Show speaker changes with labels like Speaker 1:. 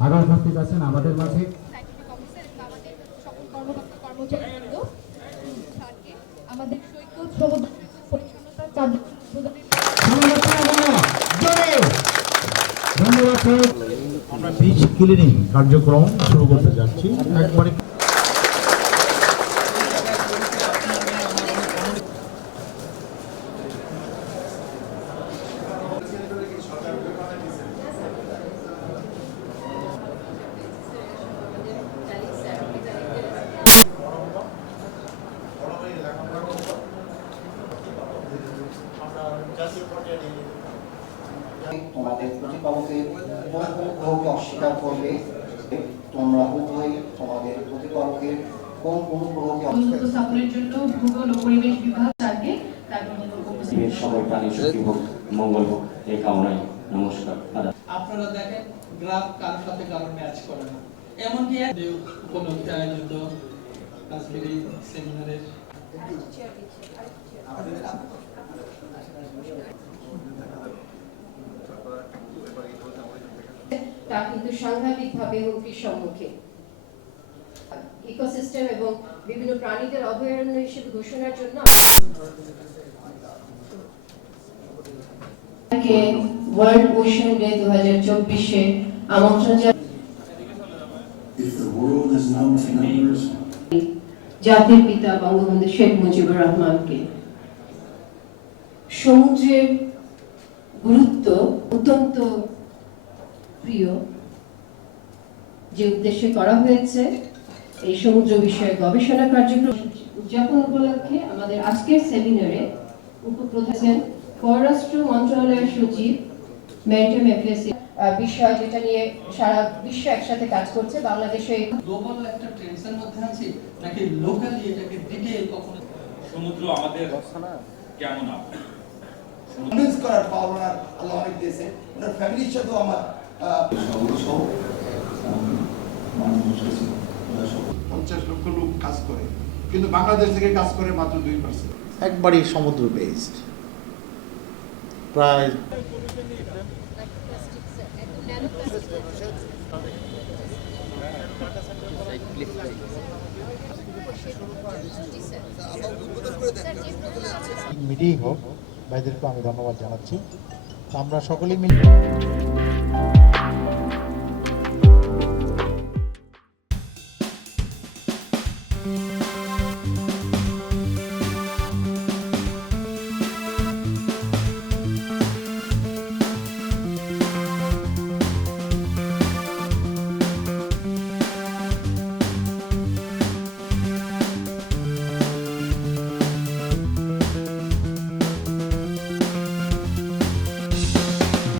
Speaker 1: আরও উপস্থিত আছেন আমাদের মাঝে।
Speaker 2: আমাদের
Speaker 1: আমরা বীজ ক্লিনিং কার্যক্রম শুরু করতে যাচ্ছি। একবারে
Speaker 3: তোমাদের প্রতিপালকের কোন কোন গ্রহকে অস্বীকার করবে তোমরা উভয় তোমাদের প্রতিপালকের কোন কোন গ্রহকে
Speaker 4: জন্য ভূগোল ও পরিবেশ বিভাগ স্যারকে তার বক্তব্য উপস্থিত।
Speaker 5: পৃথিবীর সকল প্রাণী সুখী হোক মঙ্গল হোক এই কামনায় নমস্কার
Speaker 6: আপনারা দেখেন গ্রাফ কারোর সাথে কারোর ম্যাচ করে না। এমনকি উপলক্ষে আয়োজিত আজকের এই সেমিনারের
Speaker 7: তা কিন্তু সাংঘাতিকভাবে হুমকির সম্মুখীন ইকোসিস্টেম এবং বিভিন্ন প্রাণীদের অভয়ারণ্য হিসেবে ঘোষণার জন্য
Speaker 4: ওয়ার্ল্ড ওশান ডে দু হাজার চব্বিশে আমন্ত্রণ জাতির পিতা বঙ্গবন্ধু শেখ মুজিবুর রহমানকে সমুদ্রের গুরুত্ব অত্যন্ত প্রিয় যে উদ্দেশ্যে করা হয়েছে এই সমুদ্র বিষয়ে গবেষণা কার্যক্রম উদযাপন উপলক্ষে আমাদের আজকের সেমিনারে উপপ্রধান পররাষ্ট্র মন্ত্রণালয়ের সচিব ম্যারিটাইম অ্যাফেয়ার্স বিষয় যেটা নিয়ে সারা বিশ্ব একসাথে কাজ করছে বাংলাদেশে
Speaker 6: গ্লোবাল একটা ট্রেন্ডসের মধ্যে আছি নাকি লোকালি এটাকে ডিটেইল কখনো
Speaker 8: সমুদ্র আমাদের কেমন আপনি
Speaker 9: কনভিন্স করার পাওয়ার আল্লাহ অনেক দিয়েছে ওনার ফ্যামিলির সাথেও আমার পঞ্চাশ লক্ষ লোক কাজ করে কিন্তু বাংলাদেশ থেকে কাজ করে মাত্র দুই পার্সেন্ট
Speaker 1: একবারই সমুদ্র বেসড প্রায় মিটিং হোক ভাইদেরকে আমি ধন্যবাদ জানাচ্ছি। আমরা সকলেই মিলে thank you